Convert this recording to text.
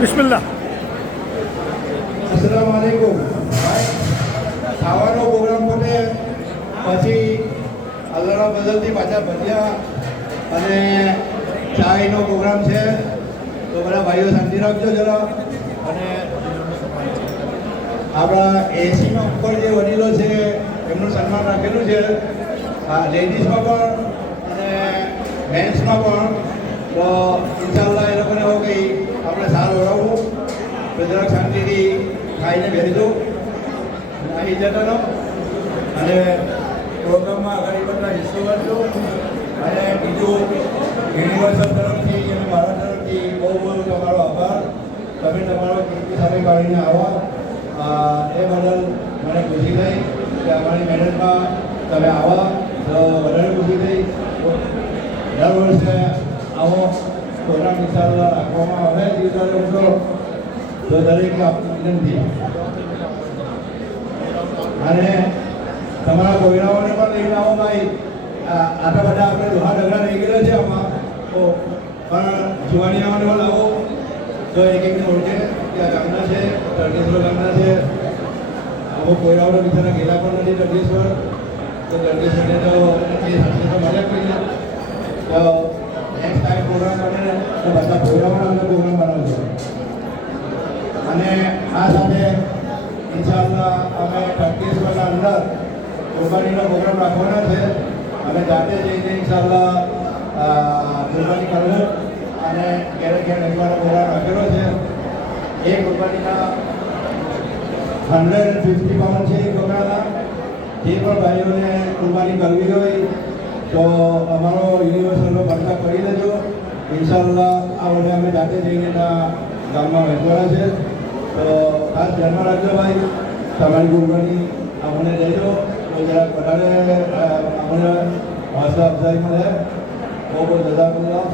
બિસ્મિલ્લાહ. અસલામ વાલેકુમ. ખાવાનો પ્રોગ્રામ પતે પછી અલ્લાહના બદલથી પાછા ભજીયા અને ચાયનો પ્રોગ્રામ છે. તો બધા ભાઈઓ શાંતિ રાખજો જરા. અને આપણા એસીમાં ઉપર જે વડીલો છે એમનું સન્માન રાખેલું છે, લેડીઝમાં પણ અને મેન્સમાં પણ. તો ઇન્શાલ્લાહ એ લોકોને એવું કંઈ આપણે સારું ઓળખવું તો જરાક શાંતિથી ખાઈને બેસજો, અહીં જતો ન. અને પ્રોગ્રામમાં આગળ બધા હિસ્સો કરજો. અને બીજું, યુનિવર્સલ તરફથી અને મારા તરફથી બહુ બહુ તમારો આભાર. તમે તમારો કિંમતી સમય કાઢીને આવા એ બદલ મને ખુશી થઈ કે અમારી મહેનતમાં તમે આવા તો વધારે ખુશી થઈ. દર વર્ષે આવો પ્રોગ્રામ ઇન્શાલ્લાહ રાખવામાં આવે દિવસો તો દરેક વિનંતી. અને તમારા કોયરાઓને પણ લઈને આવો ભાઈ. આટલા બધા આપણે દોહા ઢગલા રહી ગયેલા છે આમાં, તો પણ જુવાનિયાઓને પણ લાવો તો એક એકને ઓળખે કે આ ગામના છે, તરકેશ્વર ગામના છે. આવો કોયરાઓને બિચારા ગયેલા પણ નથી તરકેશ્વર, તો તરકેશ્વરને તો એ સાથે તો મજા કરી. તો નેક્સ્ટ ટાઈમ પ્રોગ્રામ બને તો બધા કોયરાઓને આપણે પ્રોગ્રામ બનાવજો. અને આ સાથે ઇન્શાલ્લાહ અમે તરકેશ્વરના અંદર કુરબાનીનો પ્રોગ્રામ રાખવાના છે. અમે જાતે જઈને ઇન્શાલ્લાહ કુરબાની કરવું અને ક્યારેક ક્યારેક એકવાનો પ્રોગ્રામ રાખેલો છે. એ કુરબાનીના 150 પાઉન્ડ છે એ બકરાના. જે પણ ભાઈઓને કુરબાની કરવી હોય તો અમારો યુનિવર્સલનો કોન્ટેક્ટ કરી લેજો. ઇન્શાલ્લાહ આ વખતે અમે જાતે જઈને ગામમાં વહેંચવાના છે. તો ખાસ ધ્યાનમાં રાખજો ભાઈ, તમારી કુરબાની અમને દેજો તો જરાક વધારે અમને હौसला અફઝાઈ મળે. બહુ બહુ જઝાકુલ્લાહ.